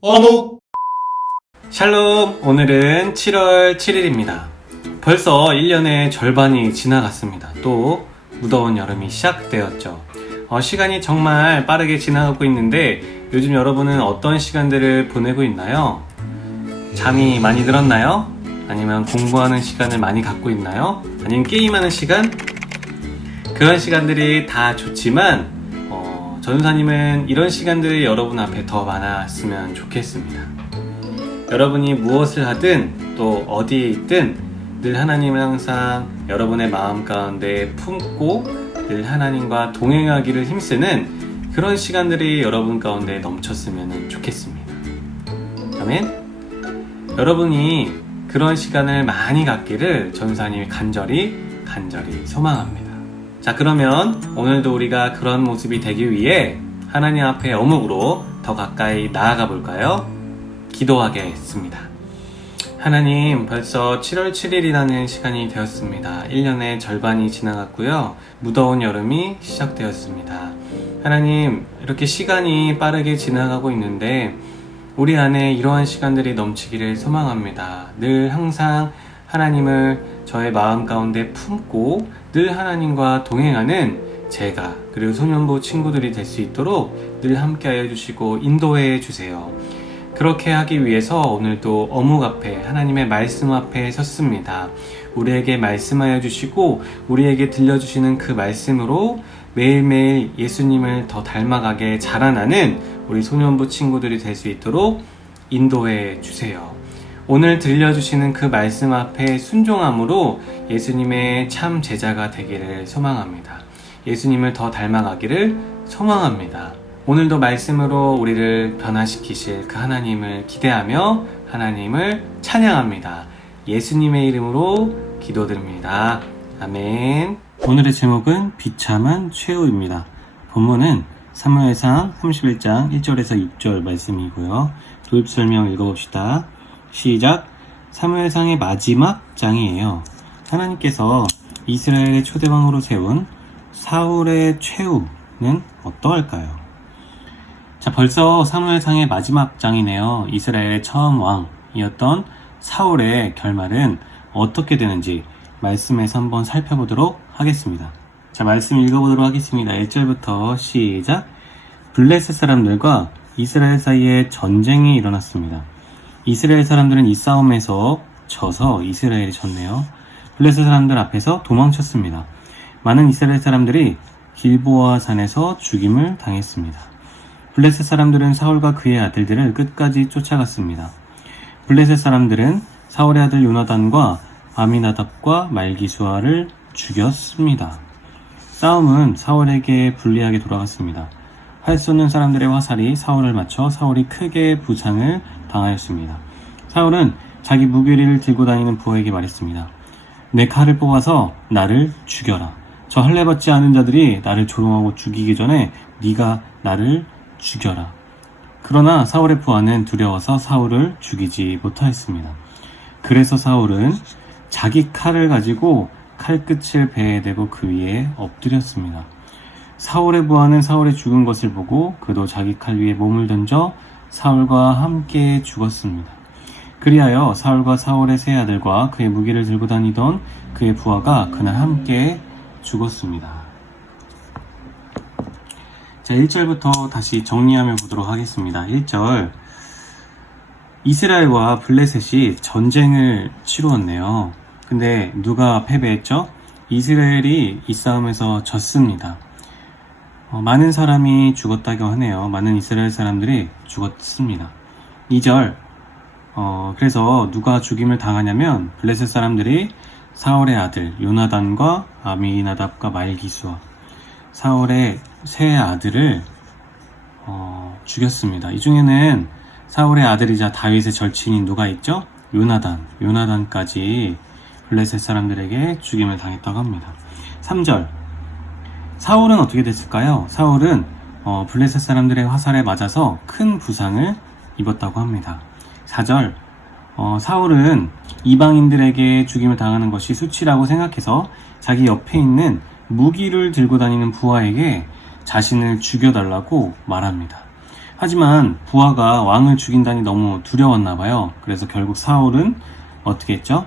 어묵. 샬롬, 오늘은 7월 7일입니다. 벌써 1년의 절반이 지나갔습니다. 또 무더운 여름이 시작되었죠. 시간이 정말 빠르게 지나가고 있는데 요즘 여러분은 어떤 시간들을 보내고 있나요? 잠이 많이 들었나요? 아니면 공부하는 시간을 많이 갖고 있나요? 아니면 게임하는 시간? 그런 시간들이 다 좋지만 전도사님은 이런 시간들이 여러분 앞에 더 많았으면 좋겠습니다. 여러분이 무엇을 하든 또 어디에 있든 늘 하나님을 항상 여러분의 마음 가운데 품고 늘 하나님과 동행하기를 힘쓰는 그런 시간들이 여러분 가운데 넘쳤으면 좋겠습니다. 아멘. 여러분이 그런 시간을 많이 갖기를 전도사님이 간절히 소망합니다. 자, 그러면 오늘도 우리가 그런 모습이 되기 위해 하나님 앞에 어묵으로 더 가까이 나아가 볼까요? 기도하겠습니다. 하나님, 벌써 7월 7일이라는 시간이 되었습니다. 1년의 절반이 지나갔고요. 무더운 여름이 시작되었습니다. 하나님, 이렇게 시간이 빠르게 지나가고 있는데 우리 안에 이러한 시간들이 넘치기를 소망합니다. 늘 항상 하나님을 저의 마음 가운데 품고 늘 하나님과 동행하는 제가 그리고 소년부 친구들이 될 수 있도록 늘 함께하여 주시고 인도해 주세요. 그렇게 하기 위해서 오늘도 어묵 앞에 하나님의 말씀 앞에 섰습니다. 우리에게 말씀하여 주시고 우리에게 들려주시는 그 말씀으로 매일매일 예수님을 더 닮아가게 자라나는 우리 소년부 친구들이 될 수 있도록 인도해 주세요. 오늘 들려주시는 그 말씀 앞에 순종함으로 예수님의 참 제자가 되기를 소망합니다. 예수님을 더 닮아가기를 소망합니다. 오늘도 말씀으로 우리를 변화시키실 그 하나님을 기대하며 하나님을 찬양합니다. 예수님의 이름으로 기도드립니다. 아멘. 오늘의 제목은 비참한 최후입니다. 본문은 사무엘상 31장 1절에서 6절 말씀이고요. 도입 설명 읽어봅시다. 시작. 사무엘상의 마지막 장이에요. 하나님께서 이스라엘의 초대왕으로 세운 사울의 최후는 어떠할까요? 자, 벌써 사무엘상의 마지막 장이네요. 이스라엘의 처음 왕이었던 사울의 결말은 어떻게 되는지 말씀에서 한번 살펴보도록 하겠습니다. 자, 말씀 읽어보도록 하겠습니다. 1절부터 시작. 블레셋 사람들과 이스라엘 사이에 전쟁이 일어났습니다. 이스라엘 사람들은 이 싸움에서 져서 이스라엘이 졌네요. 블레셋 사람들 앞에서 도망쳤습니다. 많은 이스라엘 사람들이 길보아 산에서 죽임을 당했습니다. 블레셋 사람들은 사울과 그의 아들들을 끝까지 쫓아갔습니다. 블레셋 사람들은 사울의 아들 요나단과 아미나답과 말기수아를 죽였습니다. 싸움은 사울에게 불리하게 돌아갔습니다. 활 쏘는 사람들의 화살이 사울을 맞춰 사울이 크게 부상을 당하였습니다. 사울은 자기 무기를 들고 다니는 부하에게 말했습니다. 내 칼을 뽑아서 나를 죽여라. 저 할례받지 않은 자들이 나를 조롱하고 죽이기 전에 네가 나를 죽여라. 그러나 사울의 부하는 두려워서 사울을 죽이지 못하였습니다. 그래서 사울은 자기 칼을 가지고 칼끝을 배에 대고 그 위에 엎드렸습니다. 사울의 부하는 사울이 죽은 것을 보고 그도 자기 칼 위에 몸을 던져 사울과 함께 죽었습니다. 그리하여 사울과 사울의 세 아들과 그의 무기를 들고 다니던 그의 부하가 그날 함께 죽었습니다. 자, 1절부터 다시 정리하며 보도록 하겠습니다. 1절. 이스라엘과 블레셋이 전쟁을 치루었네요. 근데 누가 패배했죠? 이스라엘이 이 싸움에서 졌습니다. 많은 사람이 죽었다고 하네요. 많은 이스라엘 사람들이 죽었습니다. 2절. 그래서 누가 죽임을 당하냐면 블레셋 사람들이 사울의 아들 요나단과 아미나답과 말기수아 사울의 세 아들을 죽였습니다. 이 중에는 사울의 아들이자 다윗의 절친인 누가 있죠? 요나단까지 블레셋 사람들에게 죽임을 당했다고 합니다. 3절. 사울은 어떻게 됐을까요? 사울은 블레셋 사람들의 화살에 맞아서 큰 부상을 입었다고 합니다. 4절. 사울은 이방인들에게 죽임을 당하는 것이 수치라고 생각해서 자기 옆에 있는 무기를 들고 다니는 부하에게 자신을 죽여달라고 말합니다. 하지만 부하가 왕을 죽인다니 너무 두려웠나 봐요. 그래서 결국 사울은 어떻게 했죠?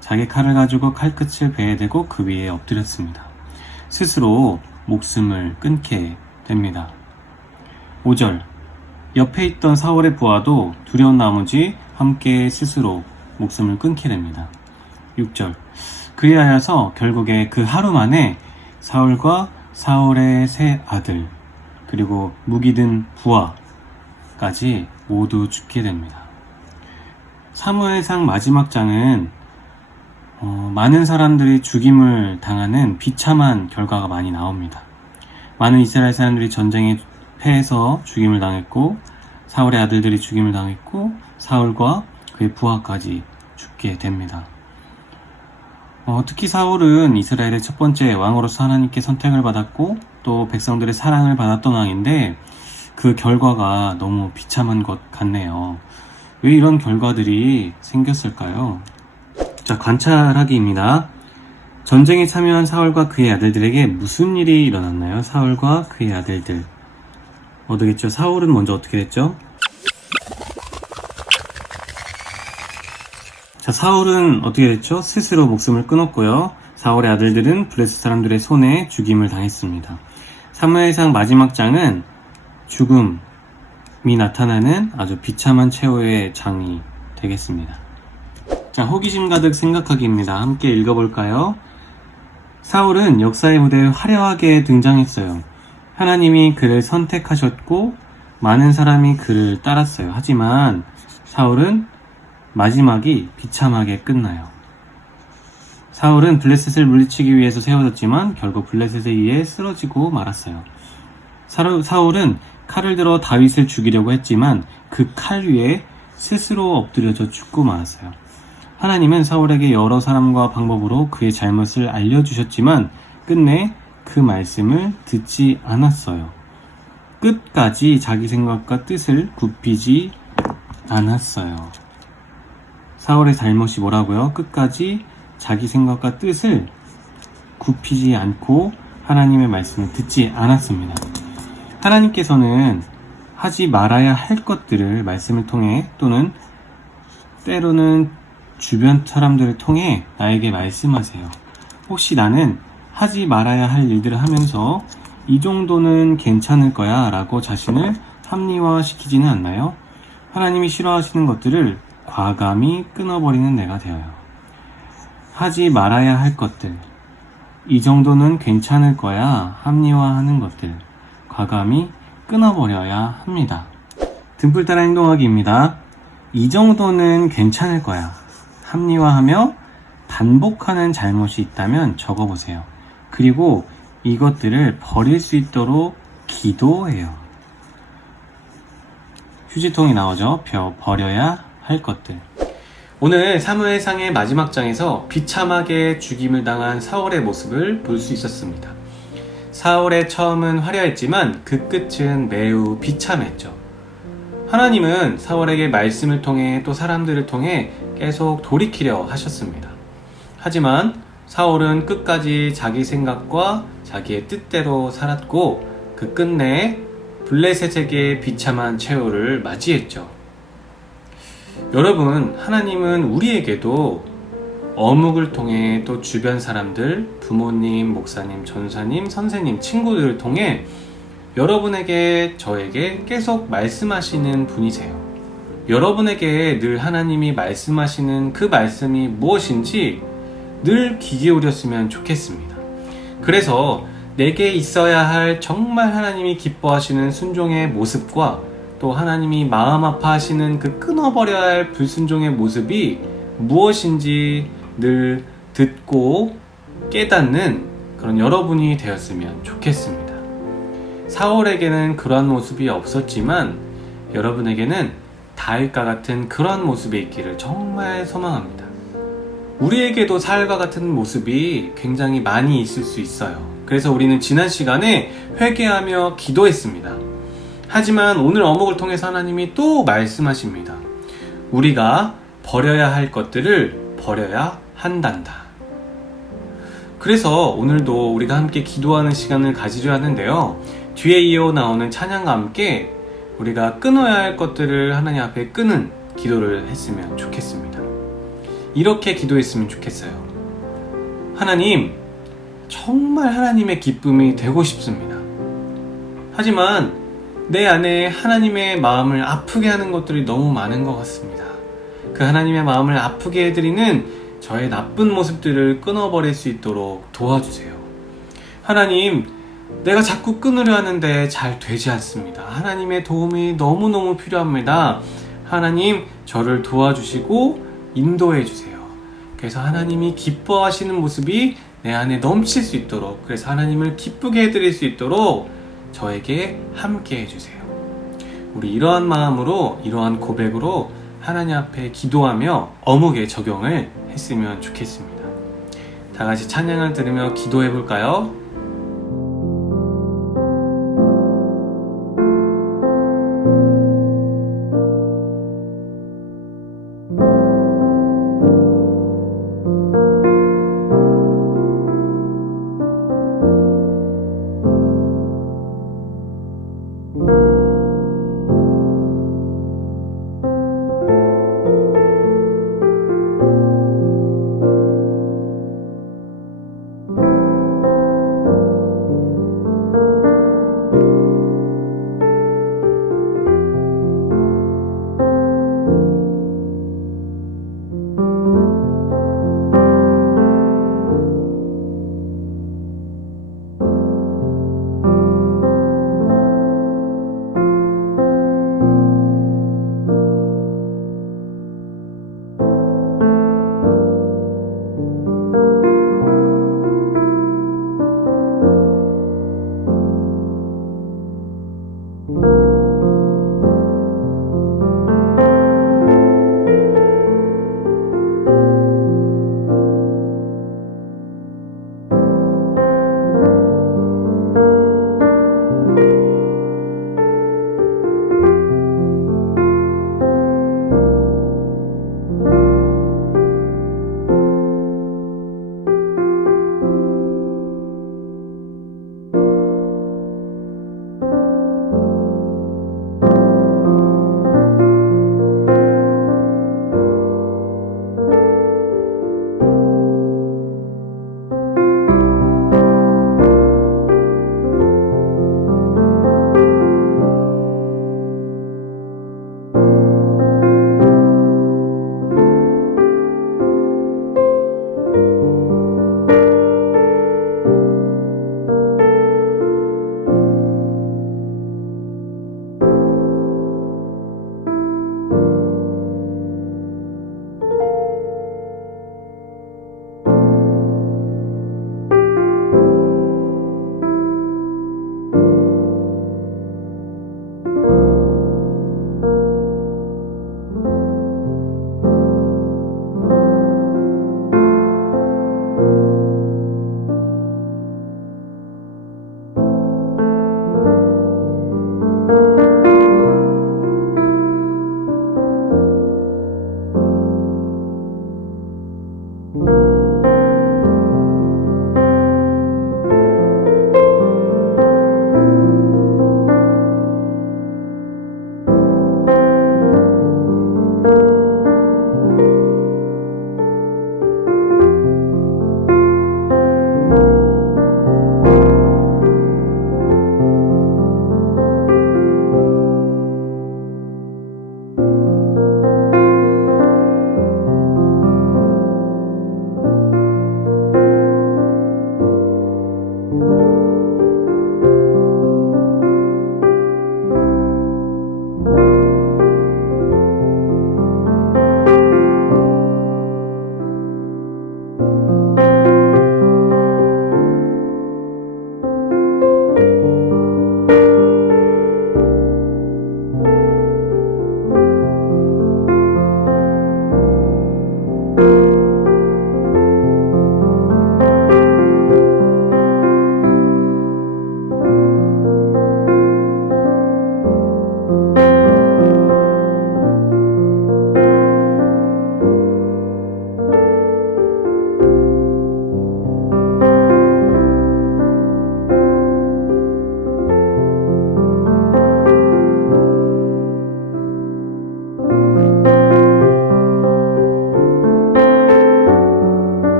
자기 칼을 가지고 칼끝을 배에 대고 그 위에 엎드렸습니다. 스스로 목숨을 끊게 됩니다. 5절, 옆에 있던 사울의 부하도 두려운 나머지 함께 스스로 목숨을 끊게 됩니다. 6절, 그리하여서 결국에 그 하루 만에 사울과 사울의 세 아들 그리고 무기 든 부하까지 모두 죽게 됩니다. 사무엘상 마지막 장은 많은 사람들이 죽임을 당하는 비참한 결과가 많이 나옵니다. 많은 이스라엘 사람들이 전쟁에 패해서 죽임을 당했고 사울의 아들들이 죽임을 당했고 사울과 그의 부하까지 죽게 됩니다. 특히 사울은 이스라엘의 첫 번째 왕으로서 하나님께 선택을 받았고 또 백성들의 사랑을 받았던 왕인데 그 결과가 너무 비참한 것 같네요. 왜 이런 결과들이 생겼을까요? 자, 관찰하기입니다. 전쟁에 참여한 사울과 그의 아들들에게 무슨 일이 일어났나요? 사울과 그의 아들들. 어떻겠죠? 사울은 먼저 어떻게 됐죠? 자, 사울은 어떻게 됐죠? 스스로 목숨을 끊었고요. 사울의 아들들은 블레셋 사람들의 손에 죽임을 당했습니다. 사무엘상 마지막 장은 죽음이 나타나는 아주 비참한 최후의 장이 되겠습니다. 자, 호기심 가득 생각하기입니다. 함께 읽어볼까요? 사울은 역사의 무대에 화려하게 등장했어요. 하나님이 그를 선택하셨고 많은 사람이 그를 따랐어요. 하지만 사울은 마지막이 비참하게 끝나요. 사울은 블레셋을 물리치기 위해서 세워졌지만 결국 블레셋에 의해 쓰러지고 말았어요. 사울은 칼을 들어 다윗을 죽이려고 했지만 그 칼 위에 스스로 엎드려져 죽고 말았어요. 하나님은 사울에게 여러 사람과 방법으로 그의 잘못을 알려주셨지만 끝내 그 말씀을 듣지 않았어요. 끝까지 자기 생각과 뜻을 굽히지 않았어요. 사울의 잘못이 뭐라고요? 끝까지 자기 생각과 뜻을 굽히지 않고 하나님의 말씀을 듣지 않았습니다. 하나님께서는 하지 말아야 할 것들을 말씀을 통해 또는 때로는 주변 사람들을 통해 나에게 말씀하세요. 혹시 나는 하지 말아야 할 일들을 하면서 이 정도는 괜찮을 거야 라고 자신을 합리화시키지는 않나요? 하나님이 싫어하시는 것들을 과감히 끊어버리는 내가 되어요. 하지 말아야 할 것들, 이 정도는 괜찮을 거야 합리화하는 것들, 과감히 끊어버려야 합니다. 등불 따라 행동하기입니다. 이 정도는 괜찮을 거야 합리화하며 반복하는 잘못이 있다면 적어보세요. 그리고 이것들을 버릴 수 있도록 기도해요. 휴지통이 나오죠. 버려야 할 것들. 오늘 사무엘상의 마지막 장에서 비참하게 죽임을 당한 사울의 모습을 볼 수 있었습니다. 사울의 처음은 화려했지만 그 끝은 매우 비참했죠. 하나님은 사울에게 말씀을 통해 또 사람들을 통해 계속 돌이키려 하셨습니다. 하지만 사울은 끝까지 자기 생각과 자기의 뜻대로 살았고 그 끝내 블레셋에게 비참한 최후를 맞이했죠. 여러분, 하나님은 우리에게도 어묵을 통해 또 주변 사람들, 부모님, 목사님, 전사님, 선생님, 친구들을 통해 여러분에게, 저에게 계속 말씀하시는 분이세요. 여러분에게 늘 하나님이 말씀하시는 그 말씀이 무엇인지 늘 귀 기울였으면 좋겠습니다. 그래서 내게 있어야 할 정말 하나님이 기뻐하시는 순종의 모습과 또 하나님이 마음 아파하시는 그 끊어버려야 할 불순종의 모습이 무엇인지 늘 듣고 깨닫는 그런 여러분이 되었으면 좋겠습니다. 사울에게는 그러한 모습이 없었지만 여러분에게는 다윗과 같은 그러한 모습이 있기를 정말 소망합니다. 우리에게도 사울과 같은 모습이 굉장히 많이 있을 수 있어요. 그래서 우리는 지난 시간에 회개하며 기도했습니다. 하지만 오늘 어묵을 통해서 하나님이 또 말씀하십니다. 우리가 버려야 할 것들을 버려야 한단다. 그래서 오늘도 우리가 함께 기도하는 시간을 가지려 하는데요. 뒤에 이어 나오는 찬양과 함께 우리가 끊어야 할 것들을 하나님 앞에 끊은 기도를 했으면 좋겠습니다. 이렇게 기도했으면 좋겠어요. 하나님, 정말 하나님의 기쁨이 되고 싶습니다. 하지만 내 안에 하나님의 마음을 아프게 하는 것들이 너무 많은 것 같습니다. 그 하나님의 마음을 아프게 해드리는 저의 나쁜 모습들을 끊어버릴 수 있도록 도와주세요. 하나님, 내가 자꾸 끊으려 하는데 잘 되지 않습니다. 하나님의 도움이 너무너무 필요합니다. 하나님, 저를 도와주시고 인도해 주세요. 그래서 하나님이 기뻐하시는 모습이 내 안에 넘칠 수 있도록, 그래서 하나님을 기쁘게 해드릴 수 있도록 저에게 함께 해주세요. 우리 이러한 마음으로, 이러한 고백으로 하나님 앞에 기도하며 어묵에 적용을 했으면 좋겠습니다. 다 같이 찬양을 들으며 기도해 볼까요?